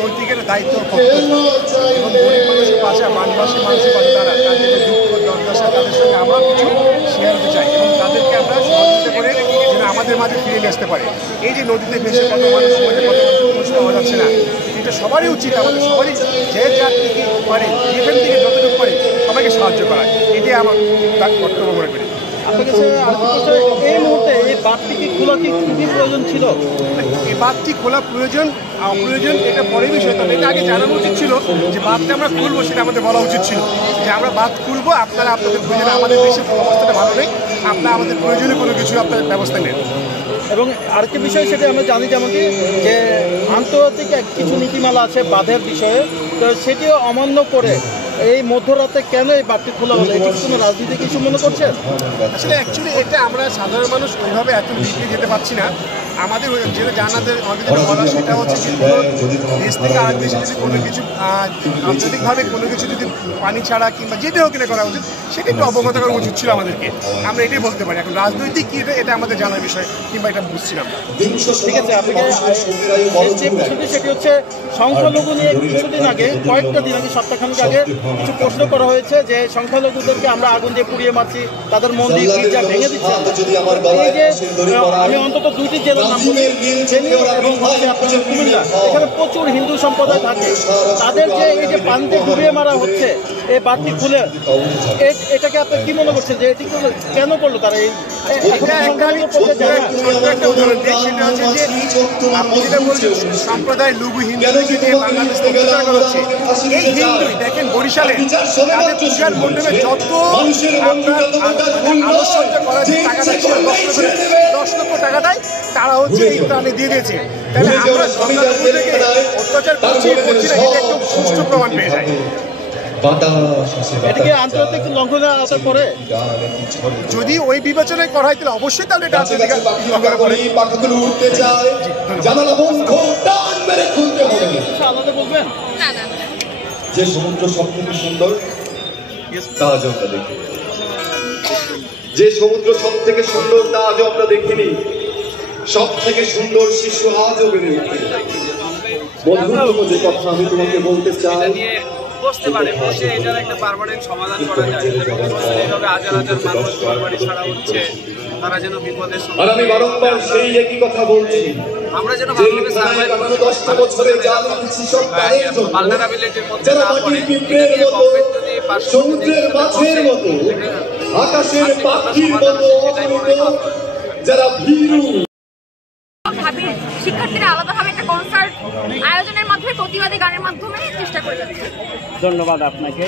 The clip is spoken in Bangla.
নৈতিক একটা দায়িত্ব এবং গরিব মানুষের পাশে বানবাসী মানুষের পাশে তারা তাদের দুঃখ দুর্দশা তাদের সঙ্গে আমরা কিছু শেয়ার করতে চাই এবং তাদেরকে আমরা সহযোগিতা করে যেন আমাদের মাঝে ফিরে নিয়ে আসতে পারে। এই যে নদীতে ভেসে কত মানুষ মধ্যে কত মানুষ পাওয়া যাচ্ছে না, এটা সবারই উচিত, আমাদের সবারই যে যার থেকে পারে যেখান থেকে যতটুকু পারে সবাইকে সাহায্য করা, এটাই আমার কর্তব্য মনে করি। আপনার কাছে এই মুহূর্তে এই বাঁধটি খোলা কি খুবই প্রয়োজন ছিল? এই বাঁধটি খোলা প্রয়োজন অপ্রয়োজন এটা পরে বিষয়, তবে এটা আগে জানানো উচিত ছিল যে বাঁধটা আমরা খুলবো, সেটা আমাদের বলা উচিত ছিল যে আমরা বাঁধ খুলবো, আপনারা আপনাদের প্রয়োজনে, আমাদের দেশের অবস্থাটা ভালো নেই, আপনারা আমাদের প্রয়োজনে কোনো কিছু আপনাদের ব্যবস্থা নেন। এবং আরেকটি বিষয় সেটা আমরা জানি যেমন কি যে আন্তর্জাতিক কিছু নীতিমালা আছে বাঁধের বিষয়ে, তো সেটিও অমান্য করে এই মধ্যরাতে কেন এই বাঁধটি খোলা হলো? এটি কোনো রাজনীতিক কিছু মনে করছেন? আসলে অ্যাকচুয়ালি এটা আমরা সাধারণ মানুষ ওইভাবে এত লিখে যেতে পারছি না। আমাদের যেটা জানাতে আমাদের যেটা বলা সেটা হচ্ছে যে দেশ থেকে আরেক দেশে যদি কোনো কিছু আন্তর্জাতিকভাবে কোনো কিছু যদি পানি ছাড়া কিংবা যেটা হোক কিনা করা উচিত, সেটা একটু অবগত করা উচিত ছিল আমাদেরকে, আমরা এটাই বলতে পারি। এখন রাজনৈতিক কী এটা আমাদের জানার বিষয় কিংবা এটা বুঝছিলাম না। ঠিক আছে, আপনাকে যে প্রশ্নটি সেটি হচ্ছে সংখ্যালঘু নিয়ে কিছুদিন আগে, কয়েকটা দিন আগে, সপ্তাহখানেক আগে কিছু প্রশ্ন করা হয়েছে যে সংখ্যালঘুদেরকে আমরা আগুন দিয়ে পুড়িয়ে মারছি, তাদের মন্দির গির্জা ভেঙে দিচ্ছে। এই যে আমি অন্তত দুইটি জেলার নাম বলি, ফেনী এবং আপনার কুমিল্লা, এখানে প্রচুর হিন্দু সম্প্রদায় থাকে, তাদের যে এই যে পানিতে ডুবিয়ে মারা হচ্ছে এই বাঁধটি খুলে, এটাকে আপনি কি মনে করছেন যে এটি কেন করলো তারা? এই সম্প্রদায় লঘু হিন্দুকে নিয়ে বাংলাদেশ প্রচার করা হচ্ছে। এই হিন্দুই দেখেন বরিশালে তাদের পূজার মণ্ডপে যত আলোকসজ্জা করা যে টাকাটা ছিল 10 লক্ষ টাকা দেয়, তারা হচ্ছে এই প্রাণে দিয়ে দিয়েছে। তাহলে আমরা সংখ্যালঘুদেরকে অত্যাচার করছি না, এটা একটু সুষ্ঠু প্রমাণ পেয়ে যায়। এটাকে আন্তর্জাতিক লঙ্ঘনের আওতায় পড়ে? যদি ওই বিবেচনায় করা হয় তাহলে অবশ্যই তাহলে এটা আন্তর্জাতিক লঙ্ঘনে পড়ে। বলবেন যে সমুদ্র সব থেকে সুন্দর তা আজ আমরা দেখি, যে সমুদ্র সব থেকে সুন্দর তা আজও আমরা দেখিনি, সব থেকে সুন্দর শিশু আজও বেড়ে ওঠে। বন্ধুত্ব যে কথা আমি তোমাকে বলতে চাই, বসতে পারে, বসে এটার একটা পার্মানেন্ট সমাধান করা যায়। এইভাবে হাজার হাজার মানুষ ঘরবাড়ি ছাড়া হচ্ছে, তারা যেন বিপদের সম্মুখীন। আর আমি বারংবার সেই একই কথা বলছি, আমরা যেন ভালোভাবে সার্ভাইভ করতে 10টা বছরে যা দেখেছি সব তাই জন্য। ভালনারাবিলিটির মধ্যে যারা না পড়ে, মাটির পিঁপড়ের মতো, সমুদ্রের মাছের মতো, আকাশের পাখির মতো অপরিণত, যারা ভীরু শিক্ষার্থীরা আলাদাভাবে একটা কনসার্ট আয়োজনের মাধ্যমে প্রতিবাদী গানের মাধ্যমে চেষ্টা করে যাচ্ছে। ধন্যবাদ আপনাকে।